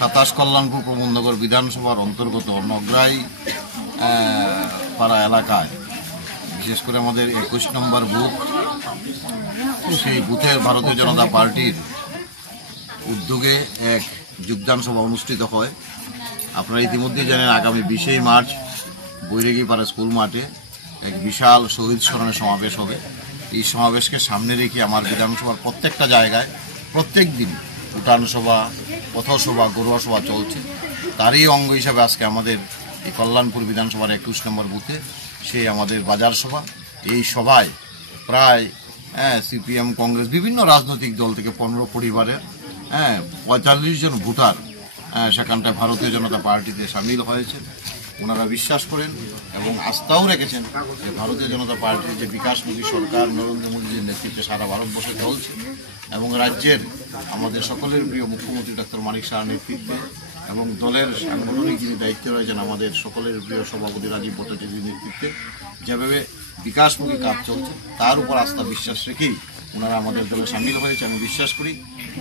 27 কল্যাণপুর প্রবন্ধনগর বিধানসভার অন্তর্গত নগরাই পাড়া এলাকায় বিশেষ করে আমাদের 21 নম্বর বুথ, সেই বুথের ভারতীয় জনতা পার্টির উদ্যোগে এক যোগদান সভা অনুষ্ঠিত হয়। আপনারা ইতিমধ্যে জানেন আগামী 20 মার্চ বৈরাগীপাড়া স্কুল মাঠে এক বিশাল শহীদ স্মরণে সমাবেশ হবে। এই সমাবেশকে সামনে রেখে আমার বিধানসভার প্রত্যেকটা জায়গায় প্রত্যেক দিন উঠান সভা, পথসভা, গরুয়া সভা চলছে। তারই অঙ্গ হিসাবে আজকে আমাদের এই কল্যাণপুর বিধানসভার 21 নম্বর বুথে সেই আমাদের বাজার সভা। এই সভায় প্রায় সিপিএম, কংগ্রেস, বিভিন্ন রাজনৈতিক দল থেকে 15 পরিবারের 45 জন ভোটার সেখানটায় ভারতীয় জনতা পার্টিতে সামিল হয়েছে। ওনারা বিশ্বাস করেন এবং আস্থাও রেখেছেন যে ভারতীয় জনতা পার্টির যে বিকাশমুখী সরকার নরেন্দ্র মোদীর নেতৃত্বে সারা ভারতবর্ষে চলছে এবং রাজ্যের আমাদের সকলের প্রিয় মুখ্যমন্ত্রী ডক্টর মানিক সাহার নেতৃত্বে এবং দলের সাংগঠনিক যিনি দায়িত্বে রয়েছেন আমাদের সকলের প্রিয় সভাপতি রাজীব ভট্টাচার্যের নেতৃত্বে যেভাবে বিকাশমুখী কাজ চলছে তার উপর আস্থা বিশ্বাস রেখেই ওনারা আমাদের দলে সামিল হয়েছে। আমি বিশ্বাস করি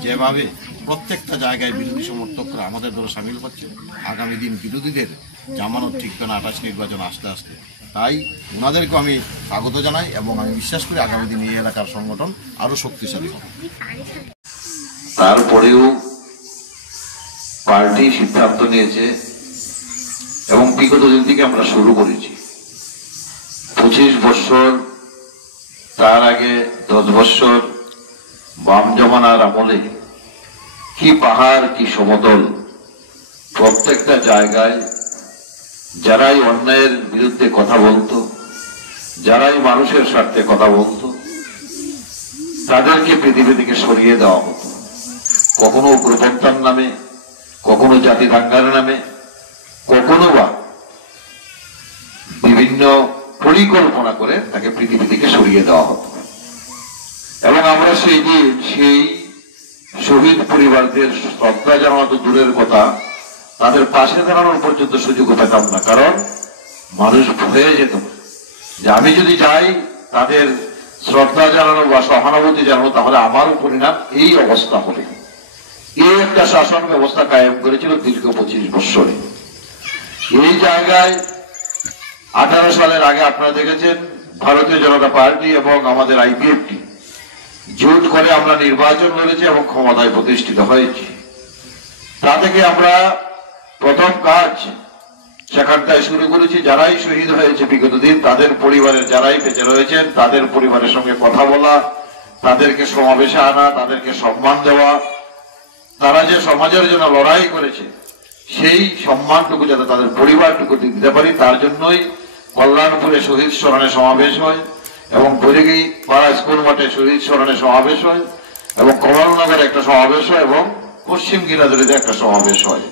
যেভাবে প্রত্যেকটা জায়গায় বিরোধী সমর্থকরা আমাদের দলে সামিল হচ্ছে, আগামী দিন বিরোধীদের জামানত ঠিকবে না 28 নির্বাচন আসতে আসতে। তাই ওনাদেরকেও আমি স্বাগত জানাই এবং আমি বিশ্বাস করি আগামী দিন এই এলাকার সংগঠন আরও শক্তিশালী হবে। তারপরেও পার্টি সিদ্ধান্ত নিয়েছে এবং বিগত দিন থেকে আমরা শুরু করেছি 25 বছর, তার আগে 10 বছর বাম জমানার আমলে কি পাহাড় কি সমতল, প্রত্যেকটা জায়গায় যারাই অন্যায়ের বিরুদ্ধে কথা বলতো, যারাই মানুষের স্বার্থে কথা বলতো, তাদেরকে পৃথিবী থেকে সরিয়ে দেওয়া হতো। কখনো উগ্রপন্থার নামে, কখনো জাতি দাঙ্গার নামে, কখনো বা বিভিন্ন পরিকল্পনা করে তাকে পৃথিবী থেকে সরিয়ে দেওয়া হতো। এবং আমরা সেই শহীদ পরিবারদের শ্রদ্ধা জানানো তো দূরের কথা, তাদের পাশে দাঁড়ানোর পর্যন্ত সুযোগ পেতাম না। কারণ মানুষ ভয়ে যেত যে আমি যদি যাই তাদের শ্রদ্ধা জানানো বা সহানুভূতি জানানো তাহলে আমারও পরিণাম এই অবস্থা হবে। এই একটা শাসন ব্যবস্থা কায়েম করেছিল দীর্ঘ 25 বছরে। এই জায়গায় 18 সালের আগে আপনারা দেখেছেন ভারতীয় জনতা পার্টি এবং আমাদের আইপিএফটি জোট করে আমরা নির্বাচন লড়েছি এবং ক্ষমতায় প্রতিষ্ঠিত হয়েছি। তা থেকে আমরা প্রথম কাজ সেখানটায় শুরু করেছি, যারাই শহীদ হয়েছে বিগত দিন তাদের পরিবারের যারাই বেঁচে রয়েছেন তাদের পরিবারের সঙ্গে কথা বলা, তাদেরকে সমাবেশে আনা, তাদেরকে সম্মান দেওয়া, তারা যে সমাজের জন্য লড়াই করেছে সেই সম্মানটুকু যাতে তাদের পরিবারটুকু দিতে পারি তার জন্যই কল্যাণপুরে শহীদ স্মরণে সমাবেশ হয় এবং বৈরাগীপাড়া স্কুল মাঠে শহীদ স্মরণে সমাবেশ হয় এবং কমলনগরে একটা সমাবেশ হয় এবং পশ্চিম গিরাদুরিতে একটা সমাবেশ হয়।